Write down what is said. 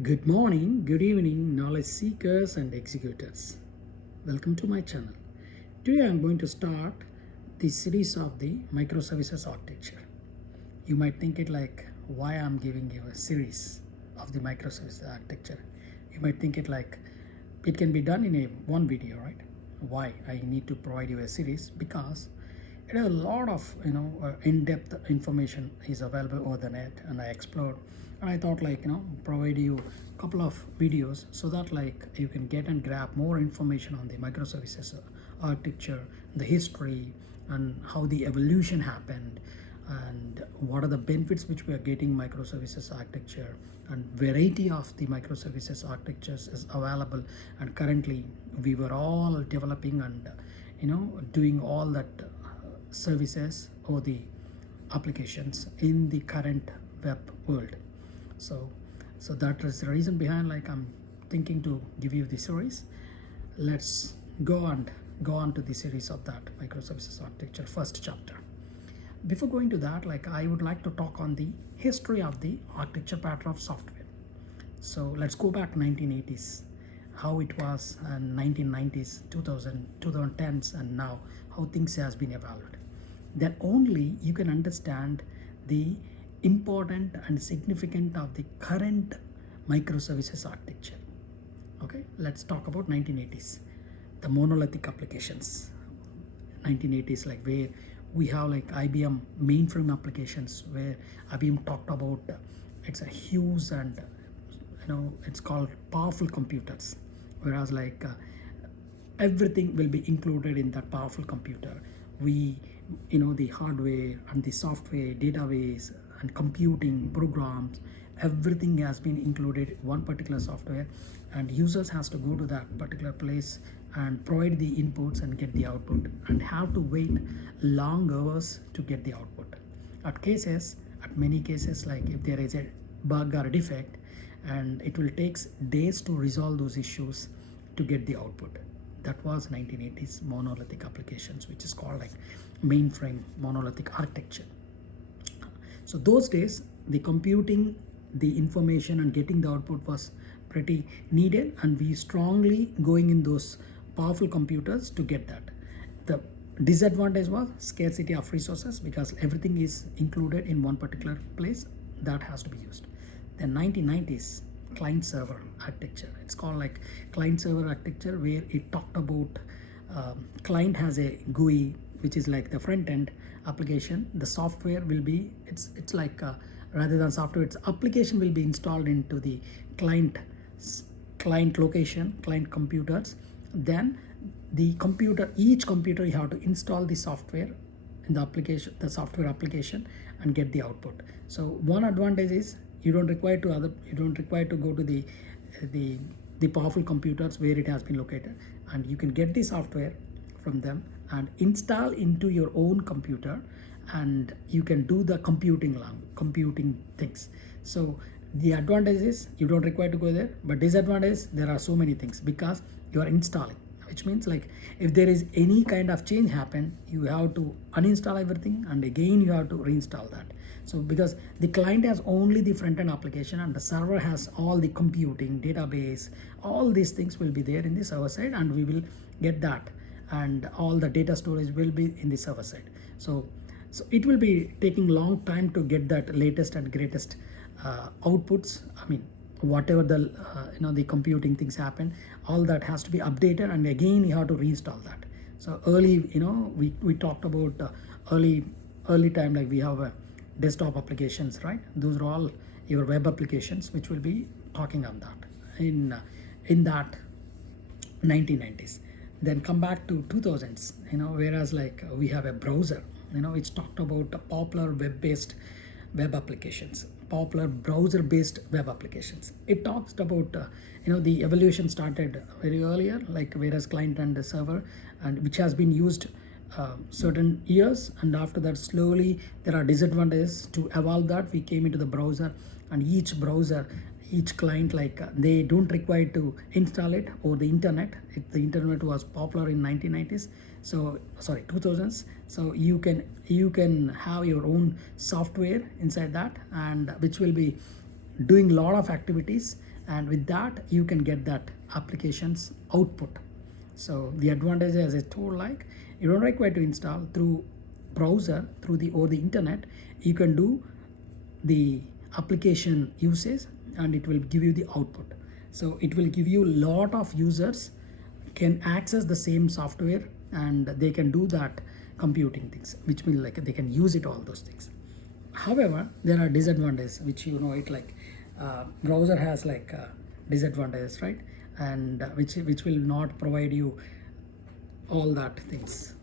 Good morning, good evening, knowledge seekers and executors. Welcome to my channel. Today I'm going to start the series of the microservices architecture. You might think it like why I'm giving you a series of the microservices architecture. You might think it like it can be done in a one video, right? Why I need to provide you a series? Because it has a lot of in-depth information is available over the net, and I explored, and I thought provide you a couple of videos so that like you can get and grab more information on the microservices architecture, the history, and how the evolution happened, and what are the benefits which we are getting microservices architecture, and variety of the microservices architectures is available, and currently we were all developing and doing all that services or the applications in the current web world. So that is the reason behind like I'm thinking to give you the series. Let's go on to the series of that microservices architecture first chapter. Before going to that, like I would like to talk on the history of the architecture pattern of software. So let's go back 1980s, how it was, and 1990s, 2010s, and now how things has been evolved. Then only you can understand the important and significant of the current microservices architecture. Okay, let's talk about 1980s, the monolithic applications. 1980s, like where we have like IBM mainframe applications, where IBM talked about it's a huge and it's called powerful computers, whereas like everything will be included in that powerful computer. We the hardware and the software, database and computing programs, everything has been included in one particular software, and users has to go to that particular place and provide the inputs and get the output, and have to wait long hours to get the output. At many cases, like if there is a bug or a defect, and it will take days to resolve those issues to get the output. That was 1980s monolithic applications, which is called like mainframe monolithic architecture. So those days the computing the information and getting the output was pretty needed, and we strongly going in those powerful computers to get that. The disadvantage was scarcity of resources, because everything is included in one particular place that has to be used. Then 1990s client server architecture, it's called like client server architecture, where it talked about client has a GUI, which is like the front end application. The software will be it's like rather than software, its application will be installed into the client location, client computers. Then the computer, each computer, you have to install the software in the application, the software application, and get the output. So one advantage is you don't require to go to the powerful computers where it has been located, and you can get the software from them and install into your own computer, and you can do the computing things. So the advantage is you don't require to go there, but disadvantage, there are so many things, because you are installing, which means like if there is any kind of change happen, you have to uninstall everything and again you have to reinstall that. So because the client has only the front end application, and the server has all the computing, database, all these things will be there in the server side, and we will get that, and all the data storage will be in the server side. So it will be taking long time to get that latest and greatest outputs. I mean, whatever the the computing things happen, all that has to be updated, and again you have to reinstall that. So early, we talked about early time, like we have desktop applications, right? Those are all your web applications, which will be talking on that in that 1990s. Then come back to 2000s, whereas like we have a browser, which talked about popular web applications, popular browser based web applications. It talks about the evolution started very earlier, like whereas client and the server, and which has been used certain years, and after that slowly there are disadvantages to evolve that. We came into the browser, and each client, like they don't require to install it over the internet. The internet was popular in 1990s, so sorry, 2000s. So you can have your own software inside that, and which will be doing a lot of activities, and with that you can get that applications output. So the advantage, as I told, like you don't require to install through browser through the or the internet. You can do the application usage and it will give you the output. So it will give you a lot of users can access the same software and they can do that computing things, which means like they can use it, all those things. However, there are disadvantages, which you know it, like browser has like disadvantages, right? And which will not provide you all that things.